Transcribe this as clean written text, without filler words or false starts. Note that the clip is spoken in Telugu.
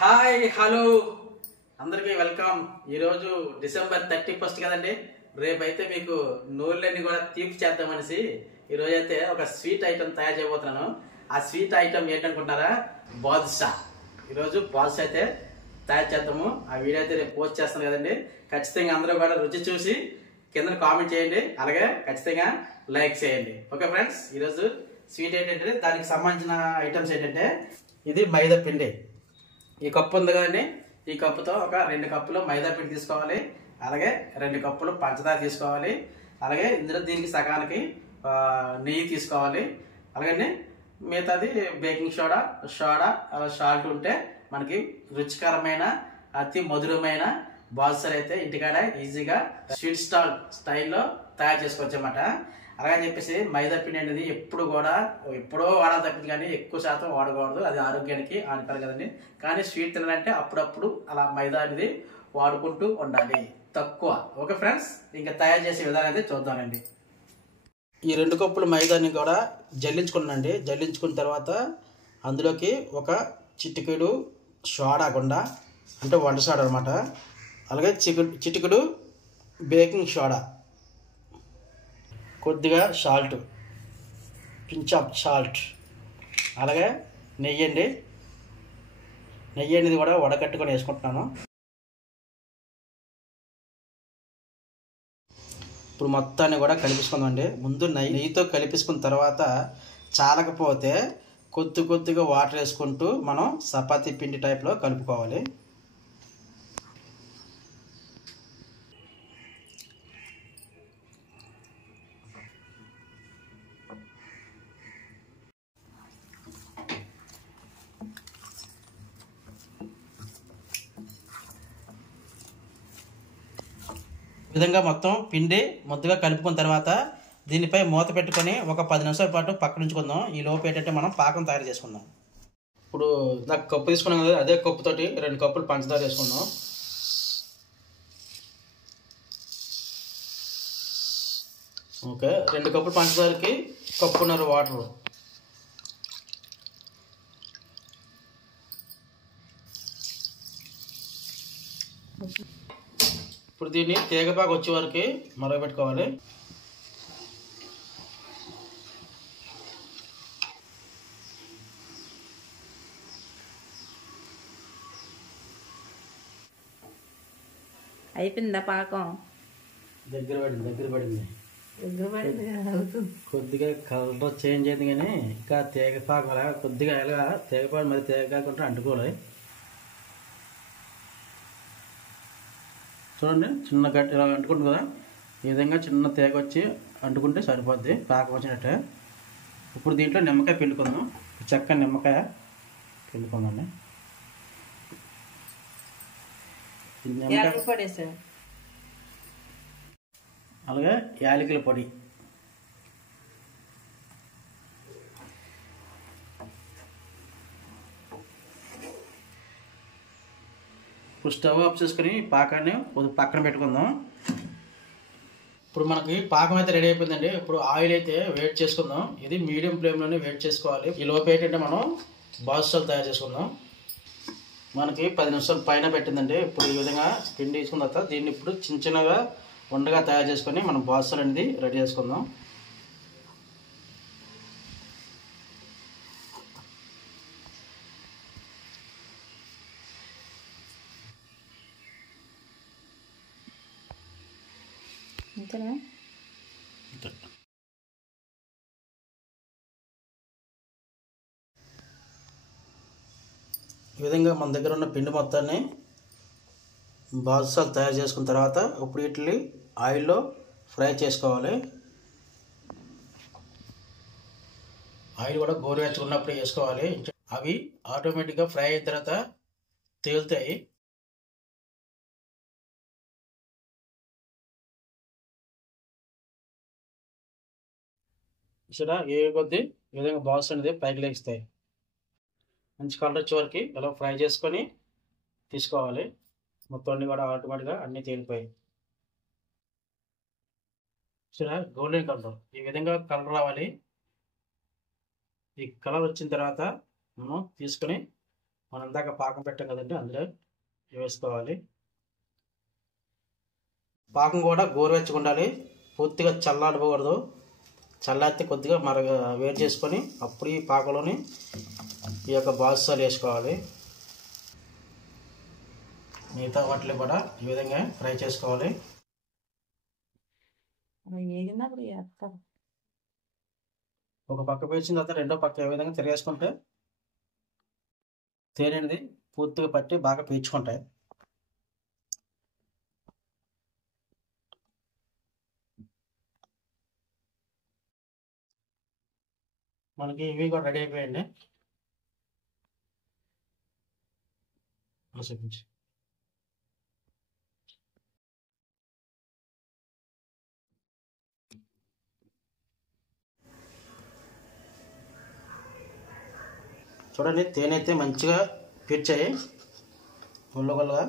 హాయ్ హలో అందరికీ వెల్కమ్. ఈరోజు డిసెంబర్ 31 కదండి. రేపైతే మీకు నూళ్ళన్నీ కూడా తీపి చేద్దామనేసి ఈరోజు అయితే ఒక స్వీట్ ఐటమ్ తయారు చేయబోతున్నాను. ఆ స్వీట్ ఐటమ్ ఏంటనుకుంటారా? బాదుషా. ఈరోజు బాదుషా అయితే తయారు చేద్దాము. ఆ వీడియో అయితే రేపు పోస్ట్ చేస్తాను కదండి. ఖచ్చితంగా అందరూ కూడా రుచి చూసి కింద కామెంట్ చేయండి, అలాగే ఖచ్చితంగా లైక్ చేయండి. ఓకే ఫ్రెండ్స్, ఈరోజు స్వీట్ ఏంటంటే దానికి సంబంధించిన ఐటమ్స్ ఏంటంటే ఇది మైదా పిండి. ఈ కప్పు ఉంది కదండి, ఈ కప్పుతో ఒక 2 కప్పులు మైదా పిండి తీసుకోవాలి, అలాగే 2 కప్పులు పంచదార తీసుకోవాలి, అలాగే ఇందులో దీనికి సగానికి నెయ్యి తీసుకోవాలి, అలాగే మిగతాది బేకింగ్ సోడా, సాల్ట్ ఉంటే మనకి రుచికరమైన అతి మధురమైన బాదుషాలు అయితే ఇంటికాడ ఈజీగా స్వీట్ స్టాల్ స్టైల్లో తయారు చేసుకోవచ్చు అన్నమాట. అలాగని చెప్పేసి మైదా పిండి అనేది ఎప్పుడో వాడాలి తప్పింది, కానీ ఎక్కువ శాతం వాడకూడదు, అది ఆరోగ్యానికి హానికరం కదండి. కానీ స్వీట్ తినాలంటే అప్పుడప్పుడు అలా మైదా అనేది వాడుకుంటూ ఉండాలి, తక్కువ. ఓకే ఫ్రెండ్స్, ఇంకా తయారు చేసే విధానం అయితే చూద్దామండి. ఈ 2 కప్పులు మైదాని కూడా జల్లించుకున్నానండి. జల్లించుకున్న తర్వాత అందులోకి ఒక చిటికెడు సోడా గుండ, అంటే వంట సోడా అనమాట, అలాగే చిటికెడు బేకింగ్ సోడా, కొద్దిగా సాల్ట్, పించ్ ఆఫ్ సాల్ట్, అలాగే నెయ్యి అండి. నెయ్యి అనేది కూడా వడకట్టుకొని వేసుకుంటున్నాను. ఇప్పుడు మొత్తాన్ని కూడా కలిపించుకుందామండి. ముందు నెయ్యితో కలిపించుకున్న తర్వాత చాలకపోతే కొద్దిగా వాటర్ వేసుకుంటూ మనం చపాతీ పిండి టైప్లో కలుపుకోవాలి. ఈ విధంగా మొత్తం పిండి ముద్దగా కలుపుకున్న తర్వాత దీనిపై మూత పెట్టుకొని ఒక 10 నిమిషాల పాటు పక్కన ఉంచుకుందాం. ఈ లోపు ఏంటంటే మనం పాకం తయారు చేసుకుందాం. ఇప్పుడు నాకు కప్పు తీసుకున్నాం కదా, అదే కప్పుతోటి 2 కప్పులు పంచదార వేసుకుందాం. ఓకే, 2 కప్పులు పంచదారకి కప్పున్నర వాటర్. ఇప్పుడు దీన్ని తీగపాకు వచ్చే వరకు మరగబెట్టుకోవాలి. అయిపోయిందా పాకం? దగ్గర పడింది. కొద్దిగా కలర్ చేంజ్ అయింది, కానీ ఇంకా తీగపాకు అలా కొద్దిగా ఎలాగా తీగపాకు మరి తీగకుంటే అంటుకోవాలి. చూడండి, చిన్న గట్టి ఇలా అంటుకుంటుంది కదా, ఈ విధంగా చిన్న తీగ వచ్చి అంటుకుంటే సరిపోద్ది, పాకం వచ్చినట్టే. ఇప్పుడు దీంట్లో నిమ్మకాయ పిండుకుందాం. చక్కని నిమ్మకాయ పిండుకుందండి. అలాగే యాలకుల పొడి, ఇప్పుడు స్టవ్ ఆఫ్ చేసుకుని పాకాన్ని పక్కన పెట్టుకుందాం. ఇప్పుడు మనకి పాకం అయితే రెడీ అయిపోయిందండి. ఇప్పుడు ఆయిల్ అయితే వేడి చేసుకుందాం. ఇది మీడియం ఫ్లేమ్లోనే వేడి చేసుకోవాలి. ఈ లోపు ఏంటంటే మనం బాదుషాలు తయారు చేసుకుందాం. మనకి 10 నిమిషాలు పైన పెట్టిందండి. ఇప్పుడు ఈ విధంగా పిండి తీసుకున్న తర్వాత దీన్ని ఇప్పుడు చిన్నగా ఉండగా తయారు చేసుకొని మనం బాదుషాలు అనేది రెడీ చేసుకుందాం. ఈ విధంగా మన దగ్గర ఉన్న పిండి మొత్తాన్ని బాదుషాలు తయారు చేసుకున్న తర్వాత ఇప్పుడు వీటిని ఆయిల్లో ఫ్రై చేసుకోవాలి. ఆయిల్ కూడా గోరువెచ్చకున్నప్పుడు వేసుకోవాలి. అవి ఆటోమేటిక్గా ఫ్రై అయిన తర్వాత తేలుతాయి. చూడా ఏ కొద్ది ఈ విధంగా బాల్స్ అనేది పైకి లేస్తాయి. మంచి కలర్ వచ్చే వరకు ఇలా ఫ్రై చేసుకొని తీసుకోవాలి. మొత్తం అన్ని కూడా ఆటోమేటిక్గా అన్నీ తేలిపోయాయి. చూడా గోల్డెన్ కలర్, ఈ విధంగా కలర్ రావాలి. ఈ కలర్ వచ్చిన తర్వాత మనం తీసుకొని మనం ఇందాక పాకం పెట్టాం కదండి, అందులో వేసుకోవాలి. పాకం కూడా గోరువెచ్చగా ఉండాలి, పూర్తిగా చల్లారిపోకూడదు. చల్లారితే కొద్దిగా వేడి చేసుకొని అప్పుడు ఈ పాకంలోని ఈ యొక్క బాదుషాలు వేసుకోవాలి. మిగతా వాటిని కూడా ఈ విధంగా ఫ్రై చేసుకోవాలి. ఒక పక్క వేసిన తర్వాత రెండో పక్క ఏ విధంగా తిరిగేసుకుంటే తేనె అనేది పూర్తిగా పట్టి బాగా పీల్చుకుంటాయి. మనకి ఇవి కూడా రెడీ అయిపోయాయండి. చూపించి చూడండి, తేనె అయితే మంచిగా పీల్చాయి గుల్లగుల్లగా.